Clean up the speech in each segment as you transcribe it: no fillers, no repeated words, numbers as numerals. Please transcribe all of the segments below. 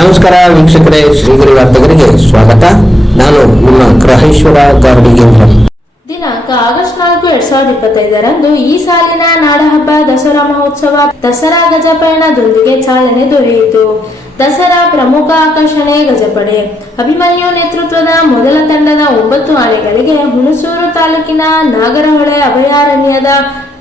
ನಮಸ್ಕಾರ ವೀಕ್ಷಕರೇ, ಶ್ರೀಗಿರಿ ವಾರ್ತೆಗರಿಗೆ ಸ್ವಾಗತ. ನಾನು ನಿಮ್ಮ ಗ್ರಹೇಶ್ವರ ಗಾರ್ಡಿಗೇಂದ್ರ. ದಿನಾಂಕ ಆಗಸ್ಟ್ 4, 2025ರಂದು ಈ ಸಾಲಿನ ನಾಡಹಬ್ಬ ದಸರಾ ಮಹೋತ್ಸವ ದಸರಾ ಗಜಪಯಣದೊಂದಿಗೆ ಚಾಲನೆ ದೊರೆಯಿತು. ದಸರಾ ಪ್ರಮುಖ ಆಕರ್ಷಣೆ ಗಜಪಡೆ. ಅಭಿಮನ್ಯು ನೇತೃತ್ವದ ಮೊದಲ ತಂಡದ 9 ಆನೆಗಳಿಗೆ ಹುಣಸೂರು ತಾಲೂಕಿನ ನಾಗರಹೊಳೆ ಅಭಯಾರಣ್ಯದ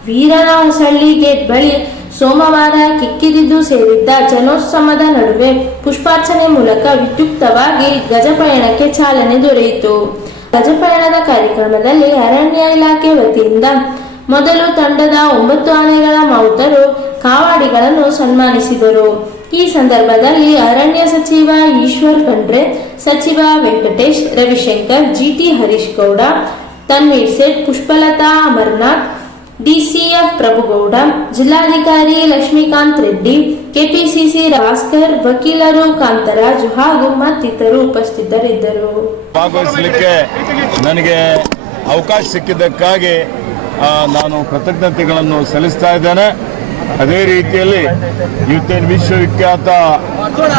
ವೀರನಹೊಸಳ್ಳಿ ಗೇಟ್ ಬಳಿ ಸೋಮವಾರ ಕಿಕ್ಕಿರಿದು ಸೇರಿದ್ದ ಜನೋತ್ಸವದ ನಡುವೆ ಪುಷ್ಪಾರ್ಚನೆ ಮೂಲಕ ವಿದ್ಯುಕ್ತವಾಗಿ ಗಜಪಯಣಕ್ಕೆ ಚಾಲನೆ ದೊರೆಯಿತು. ಗಜಪಯಣದ ಕಾರ್ಯಕ್ರಮದಲ್ಲಿ ಅರಣ್ಯ ಇಲಾಖೆ ವತಿಯಿಂದ ಮೊದಲು ತಂಡದ 9 ಆನೆಗಳ ಮಾವುತರು ಕಾವಾಡಿಗಳನ್ನು ಸನ್ಮಾನಿಸಿದರು. ಈ ಸಂದರ್ಭದಲ್ಲಿ ಅರಣ್ಯ ಸಚಿವ ಈಶ್ವರ್ ಖಂಡ್ರೆ, ಸಚಿವ ವೆಂಕಟೇಶ್, ರವಿಶಂಕರ್, ಜಿಟಿ ಹರೀಶ್ ಗೌಡ, ತನ್ವೀರ್ ಸೇಠ್, ಪುಷ್ಪಲತಾ ಅಮರನಾಥ್, ಡಿಸಿಎಫ್ ಪ್ರಭುಗೌಡ, ಜಿಲ್ಲಾಧಿಕಾರಿ ಲಕ್ಷ್ಮೀಕಾಂತ್ ರೆಡ್ಡಿ, ಕೆಪಿಸಿಸಿ ಭಾಸ್ಕರ್, ವಕೀಲರು ಕಾಂತರಾಜ್ ಹಾಗೂ ಮತ್ತಿತರರು ಉಪಸ್ಥಿತರಿದ್ದರು. ಭಾಗವಹಿಸಲಿಕ್ಕೆ ನನಗೆ ಅವಕಾಶ ಸಿಕ್ಕಿದ್ದಕ್ಕಾಗಿ ನಾನು ಕೃತಜ್ಞತೆಗಳನ್ನು ಸಲ್ಲಿಸ್ತಾ ಇದ್ದೇನೆ. ಅದೇ ರೀತಿಯಲ್ಲಿ ಇವತ್ತಿನ ವಿಶ್ವವಿಖ್ಯಾತ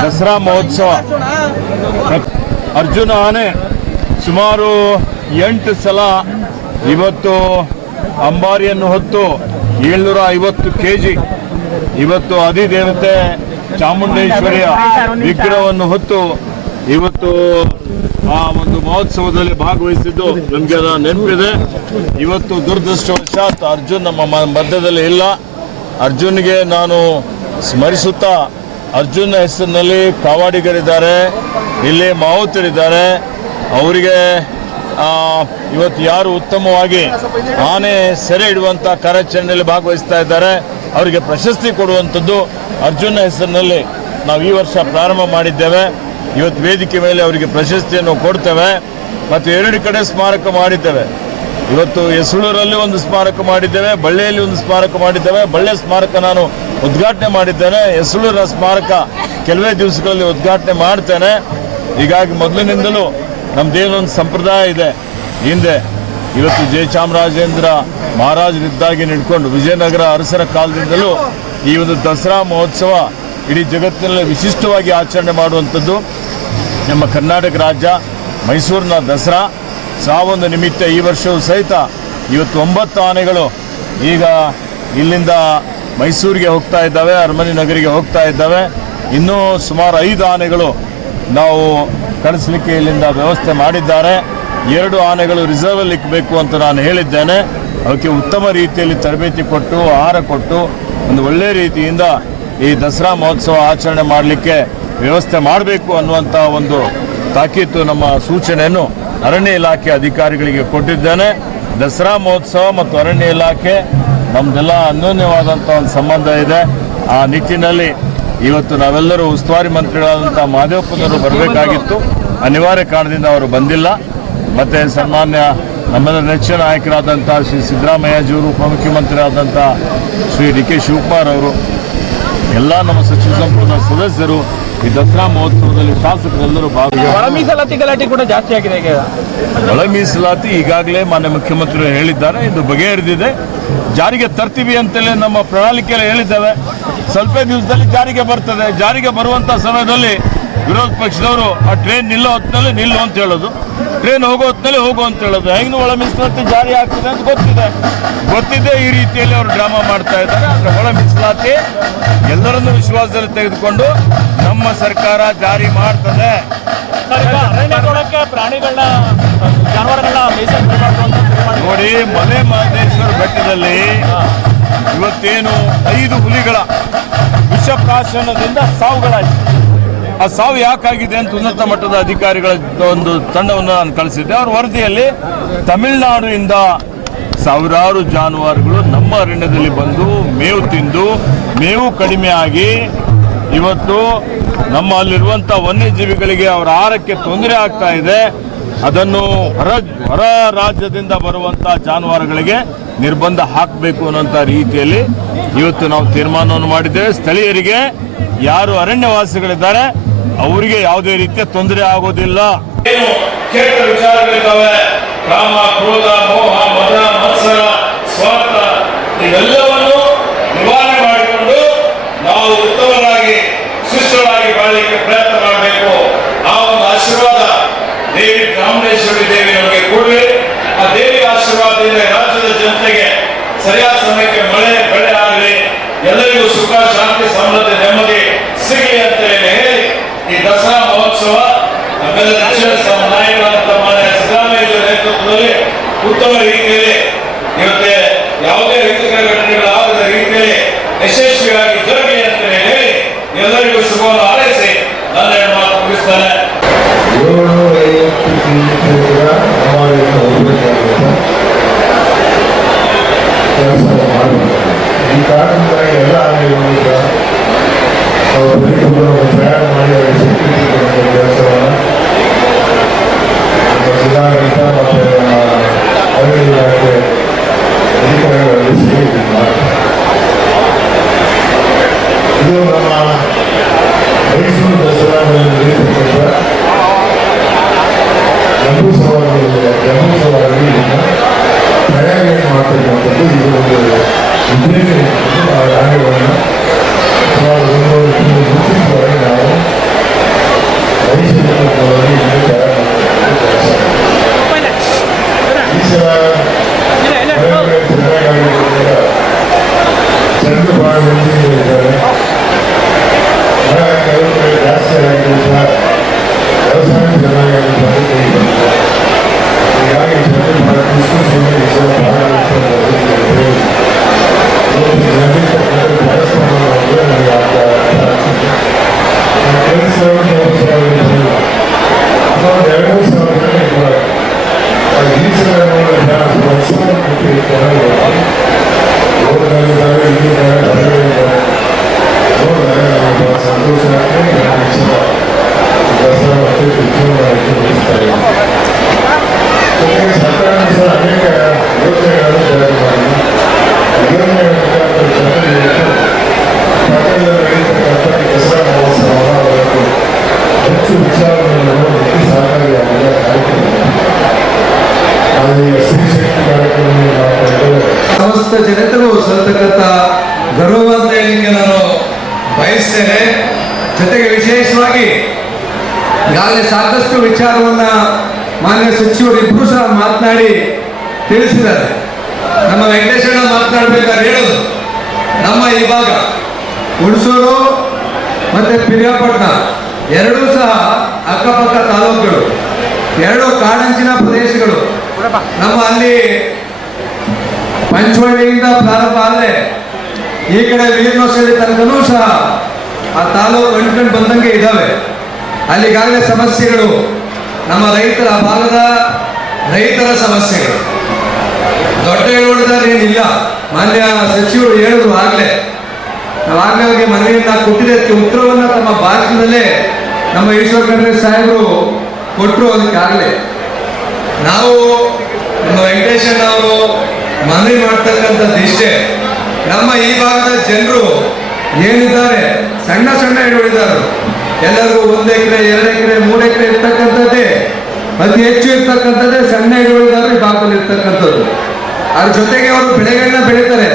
ದಸರಾ ಮಹೋತ್ಸವ ಅರ್ಜುನ ಆನೆ ಸುಮಾರು 8 ಸಲ ಇವತ್ತು ಅಂಬಾರಿಯನ್ನು ಹೊತ್ತು 750 kg ಇವತ್ತು ಅಧಿದೇವತೆ ಚಾಮುಂಡೇಶ್ವರಿಯ ವಿಗ್ರಹವನ್ನು ಹೊತ್ತು ಇವತ್ತು ಆ ಒಂದು ಮಹೋತ್ಸವದಲ್ಲಿ ಭಾಗವಹಿಸಿದ್ದು ನಮಗೆ ನೆನಪಿದೆ. ಇವತ್ತು ದುರದೃಷ್ಟವಶಾತ್ ಅರ್ಜುನ್ ನಮ್ಮ ಮಧ್ಯದಲ್ಲಿ ಇಲ್ಲ. ಅರ್ಜುನ್ಗೆ ನಾನು ಸ್ಮರಿಸುತ್ತಾ, ಅರ್ಜುನ್ ಹೆಸರಿನಲ್ಲಿ ಕಾವಾಡಿಗರಿದ್ದಾರೆ, ಇಲ್ಲಿ ಮಾವುತರಿದ್ದಾರೆ. ಅವರಿಗೆ ಇವತ್ತು ಯಾರು ಉತ್ತಮವಾಗಿ ಆನೆ ಸೆರೆ ಇಡುವಂಥ ಕಾರ್ಯಾಚರಣೆಯಲ್ಲಿ ಭಾಗವಹಿಸ್ತಾ ಇದ್ದಾರೆ ಅವರಿಗೆ ಪ್ರಶಸ್ತಿ ಕೊಡುವಂಥದ್ದು ಅರ್ಜುನ ಹೆಸರಿನಲ್ಲಿ ನಾವು ಈ ವರ್ಷ ಪ್ರಾರಂಭ ಮಾಡಿದ್ದೇವೆ. ಇವತ್ತು ವೇದಿಕೆ ಮೇಲೆ ಅವರಿಗೆ ಪ್ರಶಸ್ತಿಯನ್ನು ಕೊಡ್ತೇವೆ. ಮತ್ತು 2 ಕಡೆ ಸ್ಮಾರಕ ಮಾಡಿದ್ದೇವೆ. ಇವತ್ತು ಯಸಳೂರಲ್ಲಿ ಒಂದು ಸ್ಮಾರಕ ಮಾಡಿದ್ದೇವೆ, ಬಳ್ಳಿಯಲ್ಲಿ ಒಂದು ಸ್ಮಾರಕ ಮಾಡಿದ್ದೇವೆ. ಬಳ್ಳಿ ಸ್ಮಾರಕ ನಾನು ಉದ್ಘಾಟನೆ ಮಾಡಿದ್ದೇನೆ. ಯಸಳೂರ ಸ್ಮಾರಕ ಕೆಲವೇ ದಿವಸಗಳಲ್ಲಿ ಉದ್ಘಾಟನೆ ಮಾಡ್ತೇನೆ. ಹೀಗಾಗಿ ಮೊದಲಿನಿಂದಲೂ ನಮ್ಮದೇನೊಂದು ಸಂಪ್ರದಾಯ ಇದೆ. ಹಿಂದೆ ಇವತ್ತು ಜಯಚಾಮರಾಜೇಂದ್ರ ಮಹಾರಾಜರಿದ್ದಾಗಿ ನಡ್ಕೊಂಡು ವಿಜಯನಗರ ಅರಸರ ಕಾಲದಿಂದಲೂ ಈ ಒಂದು ದಸರಾ ಮಹೋತ್ಸವ ಇಡೀ ಜಗತ್ತಿನಲ್ಲಿ ವಿಶಿಷ್ಟವಾಗಿ ಆಚರಣೆ ಮಾಡುವಂಥದ್ದು. ನಮ್ಮ ಕರ್ನಾಟಕ ರಾಜ್ಯ ಮೈಸೂರಿನ ದಸರಾ ಸಾವೊಂದು ನಿಮಿತ್ತ ಈ ವರ್ಷವೂ ಸಹಿತ ಇವತ್ತು 9 ಆನೆಗಳು ಈಗ ಇಲ್ಲಿಂದ ಮೈಸೂರಿಗೆ ಹೋಗ್ತಾ ಇದ್ದಾವೆ, ಅರಮನೆ ನಗರಿಗೆ ಹೋಗ್ತಾ ಇದ್ದಾವೆ. ಇನ್ನೂ ಸುಮಾರು 5 ಆನೆಗಳು ನಾವು ಕಳಿಸ್ಲಿಕ್ಕೆ ಇಲ್ಲಿಂದ ವ್ಯವಸ್ಥೆ ಮಾಡಿದ್ದಾರೆ. 2 ಆನೆಗಳು ರಿಸರ್ವಲ್ಲಿ ಇಕ್ಕಬೇಕು ಅಂತ ನಾನು ಹೇಳಿದ್ದೇನೆ. ಅವಕ್ಕೆ ಉತ್ತಮ ರೀತಿಯಲ್ಲಿ ತರಬೇತಿ ಕೊಟ್ಟು ಆಹಾರ ಕೊಟ್ಟು ಒಂದು ಒಳ್ಳೆಯ ರೀತಿಯಿಂದ ಈ ದಸರಾ ಮಹೋತ್ಸವ ಆಚರಣೆ ಮಾಡಲಿಕ್ಕೆ ವ್ಯವಸ್ಥೆ ಮಾಡಬೇಕು ಅನ್ನುವಂಥ ಒಂದು ತಾಕೀತು ನಮ್ಮ ಸೂಚನೆಯನ್ನು ಅರಣ್ಯ ಇಲಾಖೆ ಅಧಿಕಾರಿಗಳಿಗೆ ಕೊಟ್ಟಿದ್ದೇನೆ. ದಸರಾ ಮಹೋತ್ಸವ ಮತ್ತು ಅರಣ್ಯ ಇಲಾಖೆ ನಮ್ಮದೆಲ್ಲ ಅನ್ಯೋನ್ಯವಾದಂಥ ಒಂದು ಸಂಬಂಧ ಇದೆ. ಆ ನಿಟ್ಟಿನಲ್ಲಿ ಇವತ್ತು ನಾವೆಲ್ಲರೂ ಉಸ್ತುವಾರಿ ಮಂತ್ರಿಗಳಾದಂಥ ಮಹದೇವಪ್ಪನವರು ಬರಬೇಕಾಗಿತ್ತು. ಅನಿವಾರ್ಯ ಕಾರಣದಿಂದ ಅವರು ಬಂದಿಲ್ಲ. ಮತ್ತು ಸನ್ಮಾನ್ಯ ನಮ್ಮೆಲ್ಲ ನೆಚ್ಚಿನ ನಾಯಕರಾದಂಥ ಶ್ರೀ ಸಿದ್ದರಾಮಯ್ಯಜಿಯವರು, ಉಪಮುಖ್ಯಮಂತ್ರಿ ಆದಂಥ ಶ್ರೀ ಡಿ.ಕೆ. ಶಿವಕುಮಾರ್ ಅವರು, ಎಲ್ಲ ನಮ್ಮ ಸಚಿವ ಸಂಪುಟದ ಸದಸ್ಯರು, ಈ ದಸರಾ ಮಹೋತ್ಸವದಲ್ಲಿ ಶಾಸಕರೆಲ್ಲರೂ ಒಳ ಮೀಸಲಾತಿ ಗಲಾಟೆ ಕೂಡ ಜಾಸ್ತಿ ಆಗಿದೆ. ಈಗ ಒಳ ಮೀಸಲಾತಿ ಈಗಾಗಲೇ ಮಾನ್ಯ ಮುಖ್ಯಮಂತ್ರಿಗಳು ಹೇಳಿದ್ದಾರೆ, ಇದು ಬಗೆಹರಿದಿದೆ. ಜಾರಿಗೆ ತರ್ತೀವಿ ಅಂತಲೇ ನಮ್ಮ ಪ್ರಣಾಳಿಕೆಯಲ್ಲಿ ಹೇಳಿದ್ದೇವೆ. ಸ್ವಲ್ಪ ದಿವಸದಲ್ಲಿ ಜಾರಿಗೆ ಬರ್ತದೆ. ಜಾರಿಗೆ ಬರುವಂಥ ಸಮಯದಲ್ಲಿ ವಿರೋಧ ಪಕ್ಷದವರು ಆ ಟ್ರೈನ್ ನಿಲ್ಲೋ ಹೊತ್ತಿನಲ್ಲಿ ನಿಲ್ಲು ಅಂತ ಹೇಳೋದು, ಟ್ರೈನ್ ಹೋಗೋ ಹೊತ್ತಿನಲ್ಲಿ ಹೋಗು ಅಂತ ಹೇಳೋದು. ಹೆಂಗೆ ಒಳ ಮೀಸಲಾತಿ ಜಾರಿ ಆಗ್ತದೆ ಅಂತ ಗೊತ್ತಿದೆ. ಈ ರೀತಿಯಲ್ಲಿ ಅವರು ಡ್ರಾಮಾ ಮಾಡ್ತಾ ಇದ್ದಾರೆ. ಆದರೆ ಒಳ ಮೀಸಲಾತಿ ಎಲ್ಲರನ್ನೂ ವಿಶ್ವಾಸದಲ್ಲಿ ತೆಗೆದುಕೊಂಡು ನಮ್ಮ ಸರ್ಕಾರ ಜಾರಿ ಮಾಡ್ತದೆ. ಪ್ರಾಣಿಗಳನ್ನ ಜಾನುವಾರುಗಳನ್ನ ನೋಡಿ, ಮಲೆ ಮಹದೇಶ್ವರ ಬೆಟ್ಟದಲ್ಲಿ ಇವತ್ತೇನು 5 ಹುಲಿಗಳ ವಿಷಪ್ರಾಶನದಿಂದ ಸಾವುಗಳಾಯಿತು. ಆ ಸಾವು ಯಾಕಾಗಿದೆ ಅಂತ ಉನ್ನತ ಮಟ್ಟದ ಅಧಿಕಾರಿಗಳ ಒಂದು ತಂಡವನ್ನು ನಾನು ಕಳಿಸಿದ್ದೆ. ಅವ್ರ ವರದಿಯಲ್ಲಿ ತಮಿಳುನಾಡಿನಿಂದ ಸಾವಿರಾರು ಜಾನುವಾರುಗಳು ನಮ್ಮ ಅರಣ್ಯದಲ್ಲಿ ಬಂದು ಮೇವು ತಿಂದು ಮೇವು ಕಡಿಮೆ ಆಗಿ ಇವತ್ತು ನಮ್ಮ ಅಲ್ಲಿರುವಂಥ ವನ್ಯಜೀವಿಗಳಿಗೆ ಅವರ ಆಹಾರಕ್ಕೆ ತೊಂದರೆ ಆಗ್ತಾ ಇದೆ. ಅದನ್ನು ಹೊರ ರಾಜ್ಯದಿಂದ ಬರುವಂಥ ಜಾನುವಾರುಗಳಿಗೆ ನಿರ್ಬಂಧ ಹಾಕಬೇಕು ಅನ್ನೋಂಥ ರೀತಿಯಲ್ಲಿ ಇವತ್ತು ನಾವು ತೀರ್ಮಾನವನ್ನು ಮಾಡಿದ್ದೇವೆ. ಸ್ಥಳೀಯರಿಗೆ ಯಾರು ಅರಣ್ಯವಾಸಿಗಳಿದ್ದಾರೆ ಅವರಿಗೆ ಯಾವುದೇ ರೀತಿಯ ತೊಂದರೆ ಆಗೋದಿಲ್ಲ. ಕೆಟ್ಟ ವಿಚಾರಗಳಿದ್ದಾವೆ, ಕಾಮ, ಕ್ರೋಧ, ಮೋಹ, ಮದ, ಮತ್ಸರ, ಸ್ವಾರ್ಥ ಇವೆಲ್ಲವನ್ನು ನಿವಾರಣೆ ಮಾಡಿಕೊಂಡು ನಾವು ಉತ್ತಮರಾಗಿ ಶಿಷ್ಟರಾಗಿ ಬಾಳಲಿಕ್ಕೆ ಪ್ರಯತ್ನ ಸಮಯಕ್ಕೆ ಮಳೆ ಬೆಳೆ ಆಗಲಿ, ಎಲ್ಲರಿಗೂ ಸುಖ ಶಾಂತಿ ಸಮೃದ್ಧಿ ನೆಮ್ಮದಿ ಸಿಗಲಿ ಅಂತ ಹೇಳಿ ಈ ದಸರಾ ಮಹೋತ್ಸವ ನಮ್ಮೆಲ್ಲ ನಮ್ಮ ನಾಯಕರಾದಂತಹ ಮಾನ್ಯ ಸಿದ್ದರಾಮಯ್ಯ ನೇತೃತ್ವದಲ್ಲಿ ಉತ್ತಮ ರೀತಿಯಲ್ಲಿ ಇವತ್ತೆ ಯಾವುದೇ ರೈತರ ಘಟನೆಗಳಾಗದ ರೀತಿಯಲ್ಲಿ ಯಶಸ್ವಿಯಾಗಿ ಜರುಗಲಿ ಅಂತ ಹೇಳಿ ಎಲ್ಲರಿಗೂ ಶುಭವನ್ನು ಹಾರೈಸಿ ನನ್ನ ಎರಡು ಮಾತು ಮುಗಿಸ್ತಾನೆ. 750 ಕಿಲೋಮೀಟರ್ ಕೆಲಸ ಮಾಡಬೇಕು. ಈ ಕಾರಣಕ್ಕಾಗಿ ಎಲ್ಲ ಆನೆಗಳು ಪ್ರಯಾಣ ಮಾಡಿ ಅವರಿಗೆ ಕೆಲಸವನ್ನು ನಮ್ಮ ಜಿಲ್ಲಾಡಳಿತ ಮತ್ತು ನಮ್ಮ ಅರಣ್ಯ ಇಲಾಖೆ ಅಧಿಕಾರಿಗಳಲ್ಲಿ ಸೇರಿ ಮಾಡ್ತಾರೆ. ಇದು ನಮ್ಮ ಮೈಸೂರು ದಸರಾದಲ್ಲಿ ನಡೆಯತಕ್ಕಂಥ ಜಂಬೂ ಸವಾರಿ ತಯಾರಿಯನ್ನು ಮಾಡ್ತಕ್ಕಂಥದ್ದು ಇದು ಒಂದು ಉದ್ದೇಶ. ಆ ಆನೆಗಳನ್ನು ಸುಮಾರು 100 ತಿಂಗಳು ಮುಂಚಿತವಾಗಿ ನಾವು ನೈಸರ್ಗಿಕವಾಗಿ ತಯಾರು ಮಾಡ್ತಕ್ಕಂಥ ಕೆಲಸ. ಈ ಸಲ ಚೆನ್ನಾಗಿರೋದ್ರಿಂದ ಜನರು ಬಹಳ ಮಂದಿ ಇದ್ದಾರೆ. ಕೆಲವು ಕಡೆ ಜಾಸ್ತಿ ಆಗಿದೆ ಸಹ ವ್ಯವಸಾಯ ಚೆನ್ನಾಗಿ ಹೀಗಾಗಿ ಜನರು ಬಹಳ ಖುಷಿ ಸಂತೋಷ ದಸರಾ ಮತ್ತು ಉತ್ಸವಗಳನ್ನು ಸರ್ಕಾರ ಸಹ ಅನೇಕ ಯೋಜನೆಗಳನ್ನು ಜಾರಿ ಮಾಡಿ ಪಟ್ಟಣದಲ್ಲಿ ನಡೆಯತಕ್ಕಂಥ ದಸರಾ ಮಹೋತ್ಸವವನ್ನು ಹೆಚ್ಚು ವಿಚಾರಗಳನ್ನು ಹೆಚ್ಚು ಸಹಕಾರಿಯಾಗಿದೆ ಕಾರ್ಯಕ್ರಮ. ಈಗ ಸ್ತ್ರೀಶಕ್ತಿ ಕಾರ್ಯಕ್ರಮ ಸಮಸ್ತ ಜನತೆಗೂ ಸಲ್ತಕ್ಕಂಥ ಗೌರವ ಅಂತ ಹೇಳಿಕ್ಕೆ ನಾನು ಬಯಸ್ತೇನೆ. ಜೊತೆಗೆ ವಿಶೇಷವಾಗಿ ಈಗಾಗಲೇ ಸಾಕಷ್ಟು ವಿಚಾರವನ್ನ ಮಾನ್ಯ ಸಚಿವರು ಇಬ್ಬರು ಸಹ ಮಾತನಾಡಿ ತಿಳಿಸಿದ್ದಾರೆ. ನಮ್ಮ ವೆಂಕಟೇಶಣ್ಣ ಮಾತನಾಡಬೇಕಾದ್ರೆ ಹೇಳೋದು, ನಮ್ಮ ಈ ಭಾಗ ಹುಣಸೂರು ಮತ್ತೆ ಪಿರಿಯಾಪಟ್ಟಣ ಎರಡೂ ಸಹ ಅಕ್ಕಪಕ್ಕ ತಾಲೂಕುಗಳು, ಎರಡು ಕಾಡಂಚಿನ ಪ್ರದೇಶಗಳು. ನಮ್ಮ ಅಲ್ಲಿ ಪಂಚವಳ್ಳಿಯಿಂದ ಪ್ರಾರಂಭ ಆದರೆ ಈ ಕಡೆ ವೀರನಹೊಸಳ್ಳಿ ತನಕನೂ ಸಹ ಆ ತಾಲೂಕು ಅಂಟ್ಕೊಂಡು ಬಂದಂಗೆ ಇದ್ದಾವೆ. ಅಲ್ಲಿಗಾಗಲೇ ಸಮಸ್ಯೆಗಳು, ನಮ್ಮ ರೈತರ ಭಾಗದ ರೈತರ ಸಮಸ್ಯೆಗಳು ದೊಡ್ಡ ಹೇಳುವುದಾದ್ರೆ ಏನಿಲ್ಲ. ಮಾನ್ಯ ಸಚಿವರು ಹೇಳಿದ್ರು ಆಗಲೇ, ನಾವಾಗಲೇ ಅವರಿಗೆ ಮನವಿಯನ್ನ ಕೊಟ್ಟಿದ್ದಕ್ಕೆ ಉತ್ತರವನ್ನು ತಮ್ಮ ಭಾಷಣದಲ್ಲೇ ನಮ್ಮ ಈಶ್ವರ ಖಂಡ್ರೆ ಸಾಹೇಬರು ಕೊಟ್ಟರು. ಅದಕ್ಕಾಗಲೇ ನಾವು ನಮ್ಮ ವೆಂಕಟೇಶಣ್ಣ ಅವರು ಮನವಿ ಮಾಡ್ತಕ್ಕಂಥದ್ದು ಇಷ್ಟೇ, ನಮ್ಮ ಈ ಭಾಗದ ಜನರು ಏನಿದ್ದಾರೆ ಸಣ್ಣ ಸಣ್ಣ ಹಿಡುವಳಿದಾರರು, ಎಲ್ಲರಿಗೂ 1 ಎಕರೆ 2 ಎಕರೆ 3 ಎಕರೆ ಇರ್ತಕ್ಕಂಥದ್ದೇ ಅತಿ ಹೆಚ್ಚು ಇರ್ತಕ್ಕಂಥದ್ದೇ ಸಣ್ಣ ಹಿಡುವಳಿದಾರರು ಈ ಭಾಗದಲ್ಲಿ ಇರ್ತಕ್ಕಂಥದ್ದು. ಅದ್ರ ಜೊತೆಗೆ ಅವರು ಬೆಳೆಗಳನ್ನ ಬೆಳೀತಾರೆ.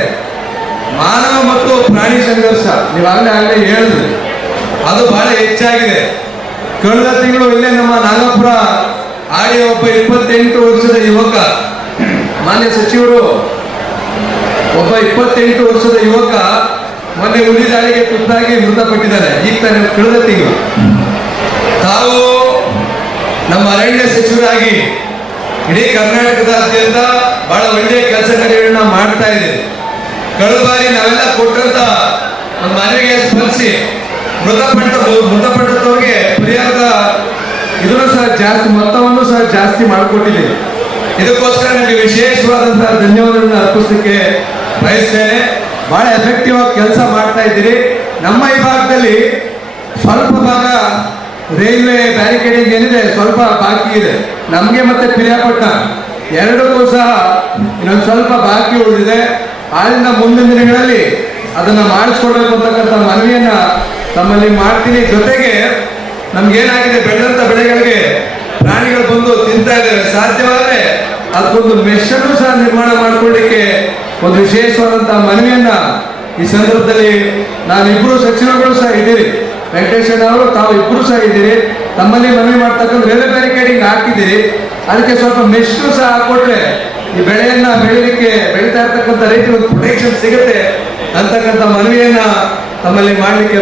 ಮಾನವ ಮತ್ತು ಪ್ರಾಣಿ ಸಂಘರ್ಷ ನೀವಾಗಲೇ ಹೇಳಿದ್ರಿ, ಅದು ಬಹಳ ಹೆಚ್ಚಾಗಿದೆ. ಕಳೆದ ತಿಂಗಳು ಇಲ್ಲೇ ನಮ್ಮ ನಾಗಪುರ ಆಡಿ ಒಬ್ಬ 28 ವರ್ಷದ ಯುವಕ, ಮಾನ್ಯ ಸಚಿವರು, ಒಬ್ಬ 28 ವರ್ಷದ ಯುವಕ ಮೊನ್ನೆ ಹುಲಿ ದಾಳಿಗೆ ತುತ್ತಾಗಿ ಮೃತಪಟ್ಟಿದ್ದಾರೆ. ಈಗ ತಾನೇ ಕಳೆದ ತಿಂಗಳು. ತಾವು ನಮ್ಮ ಅರಣ್ಯ ಸಚಿವರಾಗಿ ಇಡೀ ಕರ್ನಾಟಕದಾದ್ಯಂತ ಬಹಳ ಒಳ್ಳೆಯ ಕೆಲಸ ಕಾರ್ಯಗಳನ್ನ ಮಾಡ್ತಾ ಇದ್ದೀವಿ. ಕಳೆದ ಬಾರಿ ನಾವೆಲ್ಲ ಕೊಟ್ಟಂತ ಒಂದು ಮನವಿಗೆ ಸ್ಪಂದಿಸಿ ಮೃತಪಟ್ಟವರಿಗೆ ಪರಿಹಾರದ ಇದನ್ನು ಸಹ ಜಾಸ್ತಿ ಮೊತ್ತವನ್ನು ಸಹ ಜಾಸ್ತಿ ಮಾಡಿಕೊಟ್ಟಿದ್ದೀವಿ. ಇದಕ್ಕೋಸ್ಕರ ನಿಮಗೆ ವಿಶೇಷವಾದಂತಹ ಧನ್ಯವಾದಗಳನ್ನು ಅರ್ಪಿಸಲಿಕ್ಕೆ ಬಯಸ್ತೇನೆ. ಬಹಳ ಎಫೆಕ್ಟಿವ್ ಆಗಿ ಕೆಲಸ ಮಾಡ್ತಾ ಇದ್ದೀರಿ. ನಮ್ಮ ಈ ಭಾಗದಲ್ಲಿ ಸ್ವಲ್ಪ ಭಾಗ ರೈಲ್ವೆ ಬ್ಯಾರಿಕೇಡಿಂಗ್ ಏನಿದೆ ಸ್ವಲ್ಪ ಬಾಕಿ ಇದೆ. ನಮಗೆ ಮತ್ತೆ ಪಿರಿಯಾಪಟ್ಟಣ ಎರಡಕ್ಕೂ ಸಹ ಇನ್ನೊಂದು ಸ್ವಲ್ಪ ಬಾಕಿ ಉಳಿದಿದೆ. ಆದ್ರಿಂದ ಮುಂದಿನ ದಿನಗಳಲ್ಲಿ ಅದನ್ನ ಮಾಡಿಸ್ಕೊಡ್ಬೇಕು ಅಂತಕ್ಕಂಥ ಮನವಿಯನ್ನ ತಮ್ಮಲ್ಲಿ ಮಾಡ್ತೀನಿ. ಜೊತೆಗೆ ನಮ್ಗೇನಾಗಿದೆ, ಬೆಳೆದಂತ ಬೆಳೆಗಳಿಗೆ ಪ್ರಾಣಿಗಳು ಬಂದು ತಿಂತಾ ಇದ್ದೇವೆ. ಸಾಧ್ಯವಾದ್ರೆ ಅದಕ್ಕೊಂದು ಮೆಷನ್ನು ಸಹ ನಿರ್ಮಾಣ ಮಾಡಿಕೊಳ್ಳಿಕ್ಕೆ ಒಂದು ವಿಶೇಷವಾದಂತಹ ಮನವಿಯನ್ನ ಈ ಸಂದರ್ಭದಲ್ಲಿ ನಾನಿಬ್ಬರು ಸಚಿವರುಗಳು ಸಹ ಇದ್ದೀರಿ, ವೆಂಕಟೇಶಣ್ಣ ಅವರು ತಾವು ಇಬ್ಬರು ಸಹ ಇದ್ದೀರಿ. ತಮ್ಮಲ್ಲಿ ಮನವಿ ಮಾಡ್ತಕ್ಕಂಥ ರೈಲ್ವೆ ಬ್ಯಾರಿಕೇಡಿಂಗ್ ಹಾಕಿದ್ದೀರಿ, ಅದಕ್ಕೆ ಸ್ವಲ್ಪ ಮೆಷನ್ನು ಸಹ ಹಾಕೊಟ್ರೆ ಈ ಬೆಳೆಯನ್ನ ಬೆಳೀತಾ ಇರ್ತಕ್ಕಂಥ ರೈತರಿಗೆ ಪ್ರೊಟೆಕ್ಷನ್ ಸಿಗುತ್ತೆ ಅಂತಕ್ಕಂಥ ಮನವಿಯನ್ನ ತಮ್ಮಲ್ಲಿ ಮಾಡಲಿಕ್ಕೆ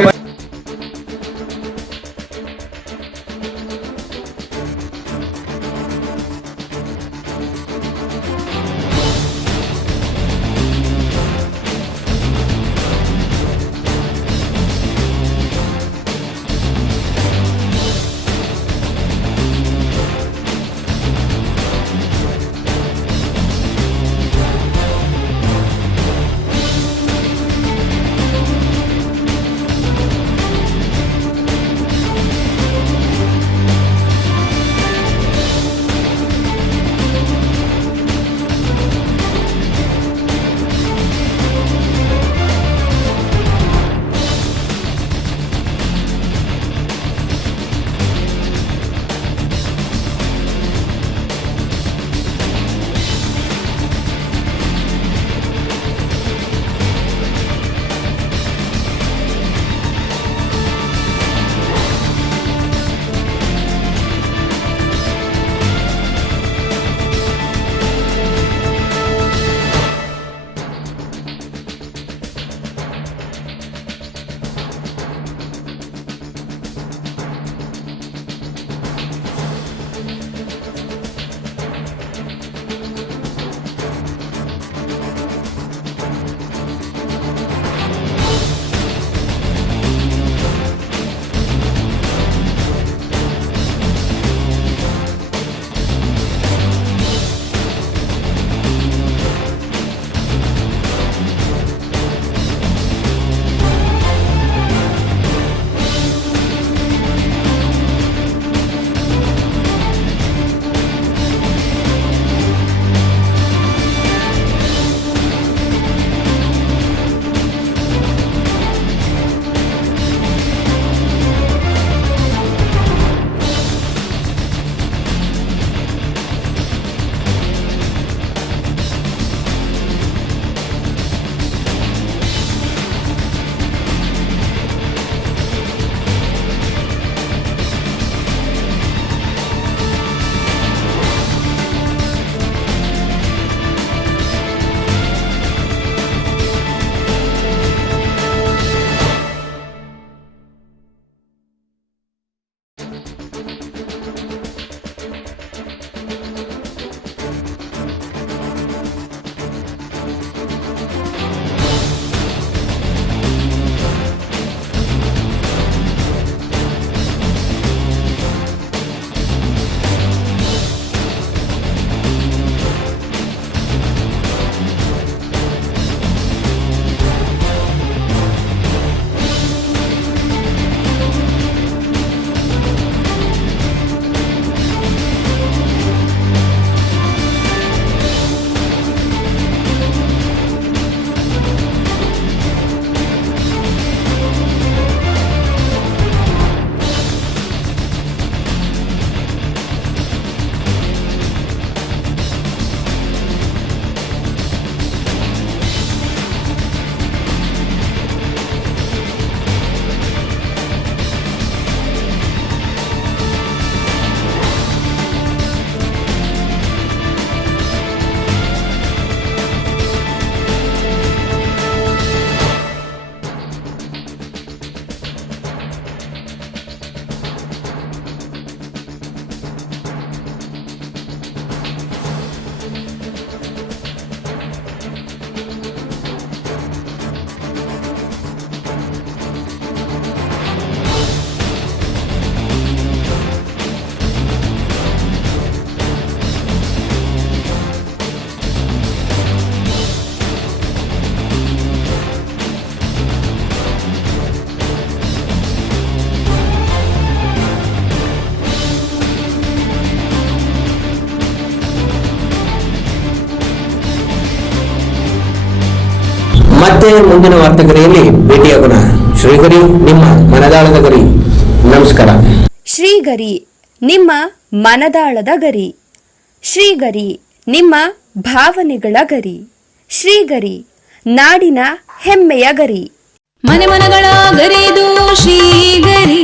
ಮತ್ತೆ ಮುಂದಿನ ವಾರ್ತೆಗರಿಯಲ್ಲಿ ಭೇಟಿಯಾಗೋಣ. ಶ್ರೀಗರಿ ನಿಮ್ಮ ಮನದಾಳದ ಗರಿ. ನಮಸ್ಕಾರ. ಶ್ರೀಗರಿ ನಿಮ್ಮ ಮನದಾಳದ ಗರಿ. ಶ್ರೀಗರಿ ನಿಮ್ಮ ಭಾವನೆಗಳ ಗರಿ. ಶ್ರೀಗರಿ ನಾಡಿನ ಹೆಮ್ಮೆಯ ಗರಿ. ಮನೆ ಮನಗಳ ಗರಿದು ಶ್ರೀಗರಿ,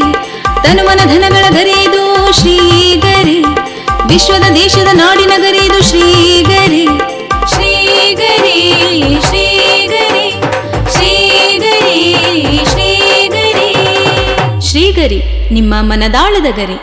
ತನು ಮನ ಧನಗಳ ಗರಿದು ಶ್ರೀಗರಿ, ವಿಶ್ವದ ದೇಶದ ನಾಡಿನ ಗರಿದು ಶ್ರೀಗರಿ. ಶ್ರೀಗರಿ ನಿಮ್ಮ ಮನದಾಳದ ಗರಿ.